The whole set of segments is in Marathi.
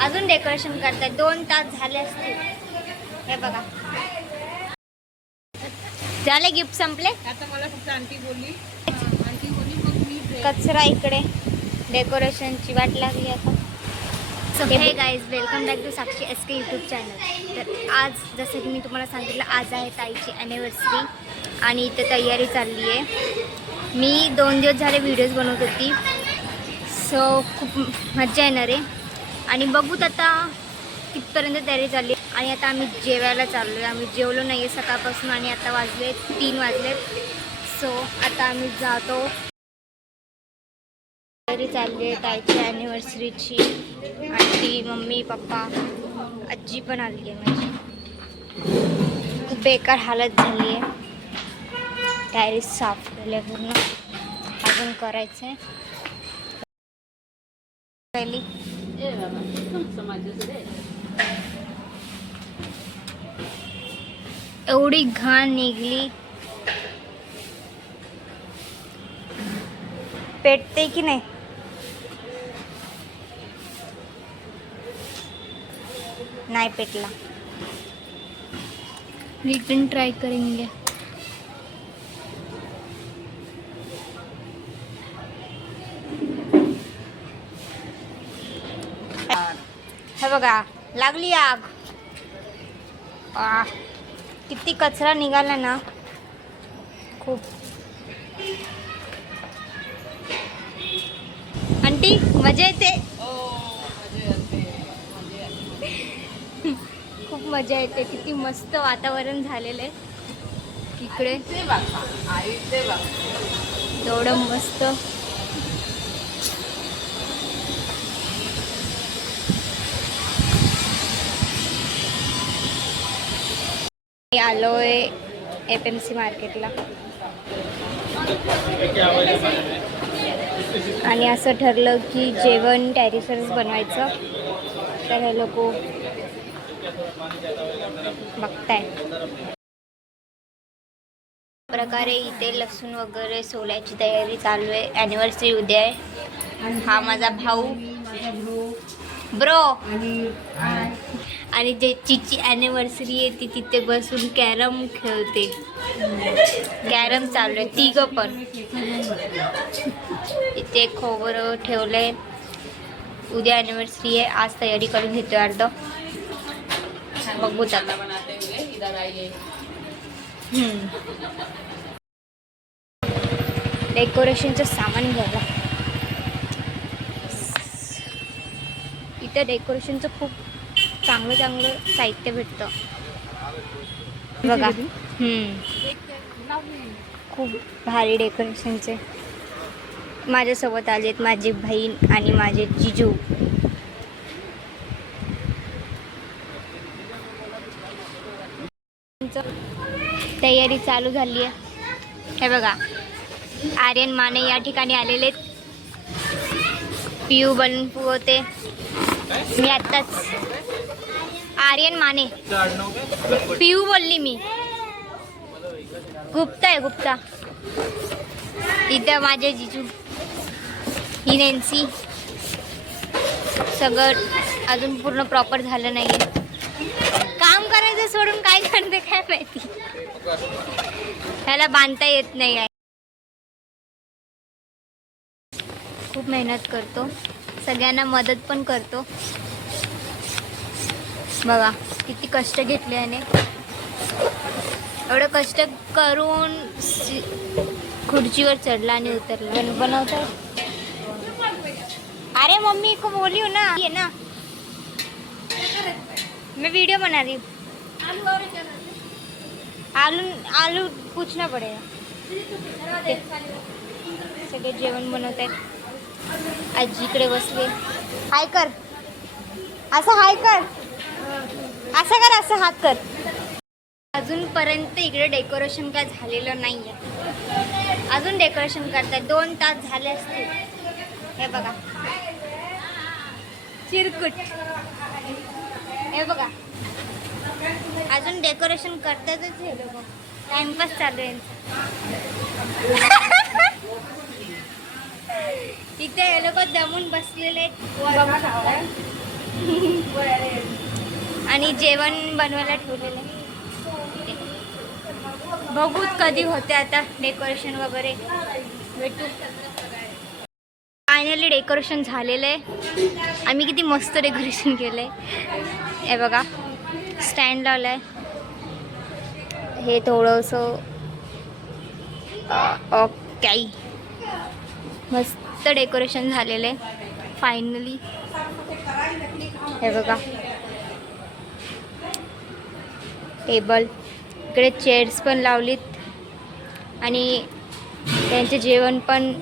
अजून डेकोरेशन करतात. 2 तास झाले असतील. हे बघा झाले, गिफ्ट संपले. आता मला फक्त आंटी बोलली मग मी कचरा इकडे, डेकोरेशनची वाट लागली आता. So hey guys, welcome back to Sakshi SK YouTube channel. तर आज जसं की मी तुम्हाला सांगितलं, आज आहे ताईची ॲनिव्हर्सरी आणि इथे तयारी चालली आहे. मी 2 दिवस झाले व्हिडिओज बनवत होती. सो खूप मजा येणार आहे आणि बघूत आता कितपर्यंत तयारी चालली. आणि आता आम्ही जेवायला चाललो आहे. आम्ही जेवलो नाही आहे सकाळपासून आणि आता वाजले 3 वाजलेत. सो आता आम्ही जातो. तयारी चालली आहे ताईची ॲनिव्हर्सरीची. आंटी, मम्मी, पप्पा, आजी पण आली आहे माझी. खूप बेकार हालत झाली आहे. डायरी साफ केली पूर्ण, अजून करायचं आहे. पहिली एवढी घाण निघली. पेटते की नाही? नाही पेटला. रिटर्न ट्राय करेंगे. हे बघा, लागली आग. किती कचरा निघाला ना, खूप. आंटी मजा येते. खूप मजा येते. किती मस्त वातावरण झालेलं आहे इकडे. एवढं मस्त. आलोय FMC मार्केटला आणि असं ठरलं की जेवण टेरेसवरच बनवायचं. तर हे लोक बघताय. प्रकारे इथे लसूण वगैरे सोलायची तयारी चालू आहे. ॲनिव्हर्सरी उद्या आहे. हा माझा भाऊ ब्रो. आणि ज्याची ॲनिव्हर्सरी आहे ती तिथे बसून कॅरम खेळते. कॅरम चालू आहे. 3 पण. इथे खोबरं ठेवलंय. उद्या ॲनिव्हर्सरी आहे. आज तयारी करून घेतोय अर्ध. बघूच आता. डेकोरेशनचं सामान घ्यायला. इथं डेकोरेशनचं खूप चांगलं साहित्य भेटतं बघा. खूप भारी डेकोरेशनचे. माझ्यासोबत आलेत माझी बहीण आणि माझे जिजू. तयारी चालू झाली आहे. हे बघा, आर्यन माने या ठिकाणी आलेले. पियू बनपू होते. मी आत्ताच आर्यन माने, पियू बोलली मी. गुप्ता आहे, गुप्ता. इथं माझे जिजू, ही नॅन्सी. सगळं अजून पूर्ण प्रॉपर झालं नाही आहे. काम करायचं सोडून काय करते काय माहिती. ह्याला बांधता येत नाही आहे. खूप मेहनत करतो, सगळ्यांना मदत पण करतो. बघा किती कष्ट घेतले याने. एवढं कष्ट करून खुर्चीवर चढला आणि उतरला. बनवता. अरे मम्मी को बोली हो ना, ये ना, मैं वीडियो बना रही हूँ. आलू पूछना पड़ेगा. सगळे जेवण बनवत आहेत. आजीकडे बसले. हाय कर, असं हाय कर, असं कर, असं हात कर. अजूनपर्यंत इकडे डेकोरेशन काय झालेलं नाही आहे. अजून डेकोरेशन करतात. 2 तास झाले असतील. हे बघा चिरकुट. हे बघा अजून डेकोरेशन करतातच हे लोक. टाइमपास चालू आहे. इथे हे लोक दमून बसलेले आहेत. आणि जेवण बनवायला ठेवलेलं आहे. बघूत कधी होते आता डेकोरेशन वगैरे, भेटू. फायनली डेकोरेशन झालेलं आहे. आम्ही किती मस्त डेकोरेशन केलं आहे. हे बघा, स्टँड लावलं आहे. हे थोडंसं ओके, मस्त डेकोरेशन झालेलं आहे फायनली. हे बघा, टेबल, इकडे चेअर्स पण लावलीत आणि त्यांचे जेवण पण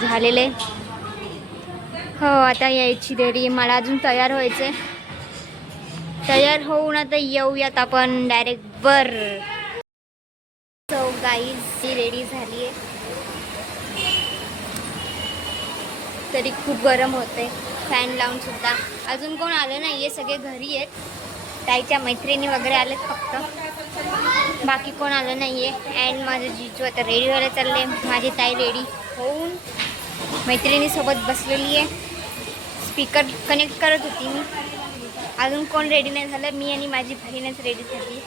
झालेलं आहे. हो, आता यायची देरी. मला अजून तयार व्हायचं आहे. तयार होऊन आता येऊयात आपण डायरेक्ट वर. सो गाईज, ती रेडी झाली आहे. तरी खूप गरम होते, फॅन लावून सुद्धा. अजून कोण आलं नाही आहे, सगळे घरी आहेत. ताईच्या मैत्रिणी वगैरे आलेत फक्त, बाकी कोण आलं नाही आहे. अँड माझं जीजू आता रेडी व्हायला चालले. माझी ताई रेडी होऊन मैत्रिणीसोबत बसलेली आहे. स्पीकर कनेक्ट करत होती मी. अजून कोण रेडी नाही झालं, मी आणि माझी बहीणच रेडी झाली.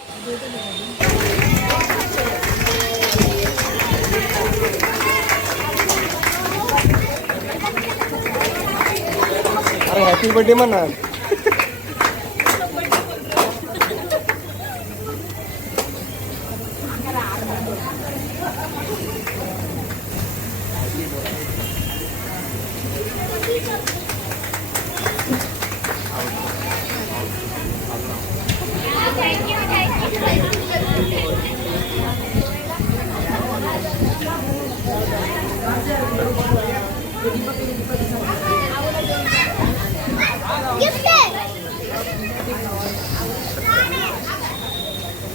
अरे हॅपी बर्थडे म्हणा.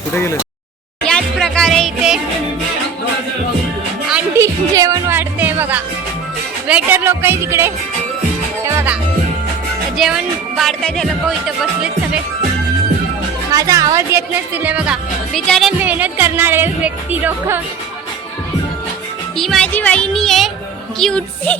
कुठे गेले? याच प्रकारे इथे आंटी जेवण वाढते बघा. वेटर लोक आहे तिकडे, हे बघा जेवण वाढतायत. हे लोक इथे बसलेत सगळे. माझा आवाज येत नसतील हे बघा. बिचारे मेहनत करणारे व्यक्ती लोक. ही माझी वहिनी आहे क्यूटसी.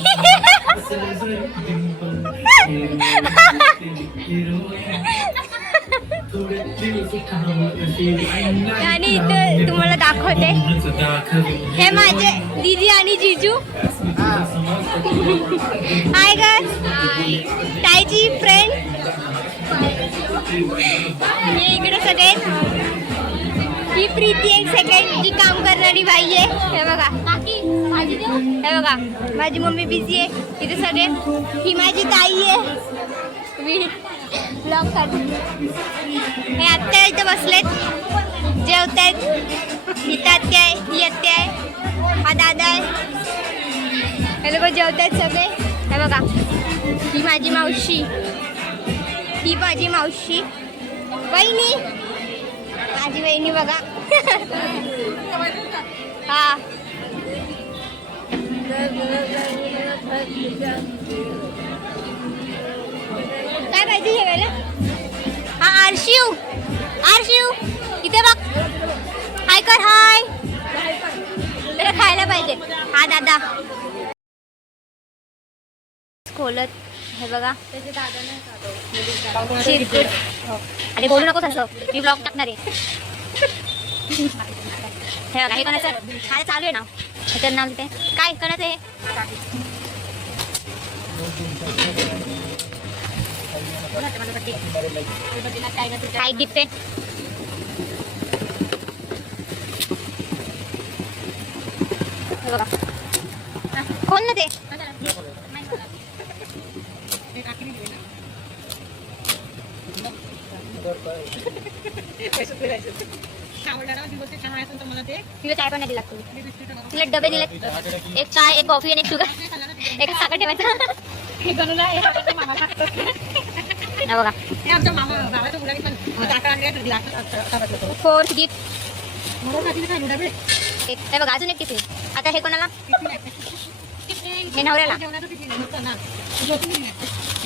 आणि इथे तुम्हाला दाखवते, हे माझे दीदी आणि जीजू. हाय ग, ताईची फ्रेंड. हे इकडे सगळे. ही प्रीती एक सेकंड जी काम करणारी बाई आहे. हे बघा, हे बघा माझी मम्मी बिझी आहे. इथे सगळे. ही माझी ताई आहे. मी ब्लॉग काढते. हे आत्या इथे बसलेत, जेवतायत. ही आत्या आहे, ही आत्या आहे, हा दादा आहे. हे लोक जेवतायत सगळे. हे बघा, ही माझी मावशी, ही माझी मावशी. वहिनी, माझी वहिनी बघा. हा, काय पाहिजे जेवायला? हा आरशिव, आरशिव इथे बघ. हाय कर, हाय. त्याला खायला पाहिजे. हा दादा खोलत. हे बघा, चिरकुट. अरे बोलू नकोस असं, मी ब्लॉग टाकणार आहे. हे बघा, हे कोणाचं? हा चालू आहे ना, ह्याचं नाव तिथे काय कोणाचं आहे? काय गिफ्ट आहे? बघा, कोण ना ते? तिला चाय पण नाही दिला. तिला डबे दिले, एक चाय, एक कॉफी आणि एक शुगर, एक साखर ठेवायचं. बघा, फोर्थ गिफ्ट. हे बघा, अजून एक किती. आता हे कोणाला? हे नवऱ्याला.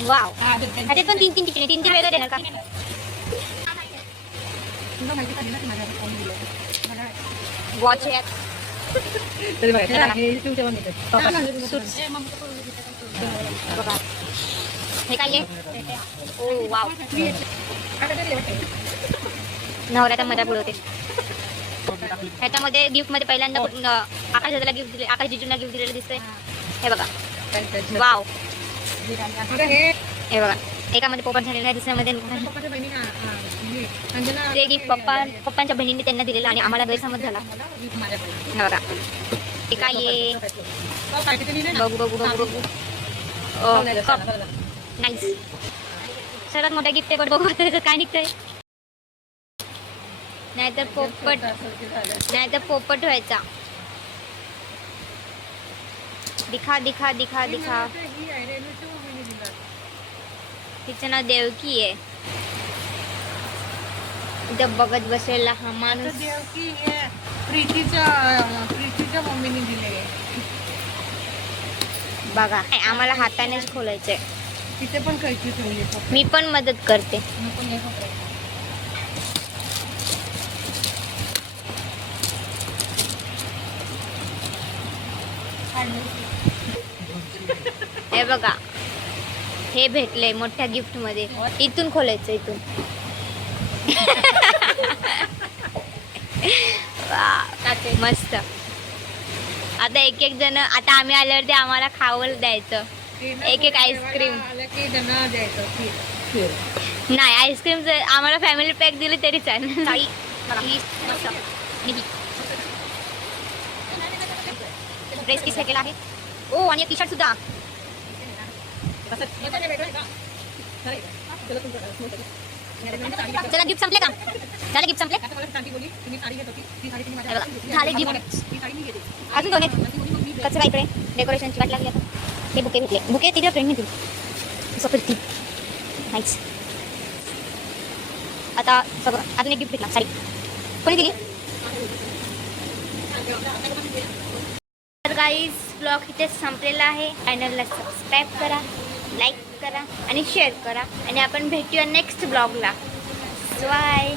वाव, ह्याच्यात पण तीन तीन टिकले. तीन तीन वेगळे देणार का? वॉच आहे. हे काय आहे? ओ वाव, नवऱ्याचा मजा बुडवते. ह्याच्यामध्ये गिफ्ट मध्ये पहिल्यांदा आकाश दादाला गिफ्ट दिले, आकाश जिजूंना गिफ्ट दिलेलं दिसतंय. हे बघा, वाव. हे बघा, एकामध्ये पोपट झालेला आहे, दुसऱ्यामध्ये ते गिफ्ट पप्पांच्या बहिणीने त्यांना दिलेलं आणि आम्हाला गैरसमज झाला. हे बघा, हे काय आहे? बघू बघू बघू बघू. नाईस. सर्वात मोठा गिफ्ट आहे, पण बघू आता काय निघतंय. नाहीतर पोपट व्हायचा. दिखा दिखा दिखा दिखा. तिचं नाव देवकी आहे. इथं बघत बसलेला हा माणूस देवकी हे प्रीतीच्या मम्मीने दिले. बघा, आम्हाला हातानेच खोलायचंय. तिथे पण कैची ठेवली. मी पण मदत करते. हे बघा, हे भेटले मोठ्या गिफ्ट मध्ये. इथून खोलायचं, इथून. वाव, मस्त. आता एक एक जण, आता आम्ही आल्यावर ते आम्हाला खावं द्यायचं. एक एक आईस्क्रीम. नाही, आईस्क्रीम जर आम्हाला फॅमिली पॅक दिली तरी चालेल. ड्रेस पीस घेतलेला आहे. ओ, आणि टी शर्ट सुद्धा. चला, गिफ्ट संपले का? झाले गिफ्ट संपले? झाले गिफ्ट. अजून दोन आहेत. कसं काय इकडे डेकोरेशनची वाट लागली आता. हे बुके भेटले. बुके तिच्या फ्रेंडने दिली. असं फिरती. नाईस. आता सगळं अजून एक गिफ्ट भेटला. साडी कोणी दिली? तर गाईज, ब्लॉग इथे संपलेला आहे. चॅनलला सबस्क्राईब करा, लाईक करा आणि शेअर करा. आणि आपण भेटूया नेक्स्ट ब्लॉगला. बाय.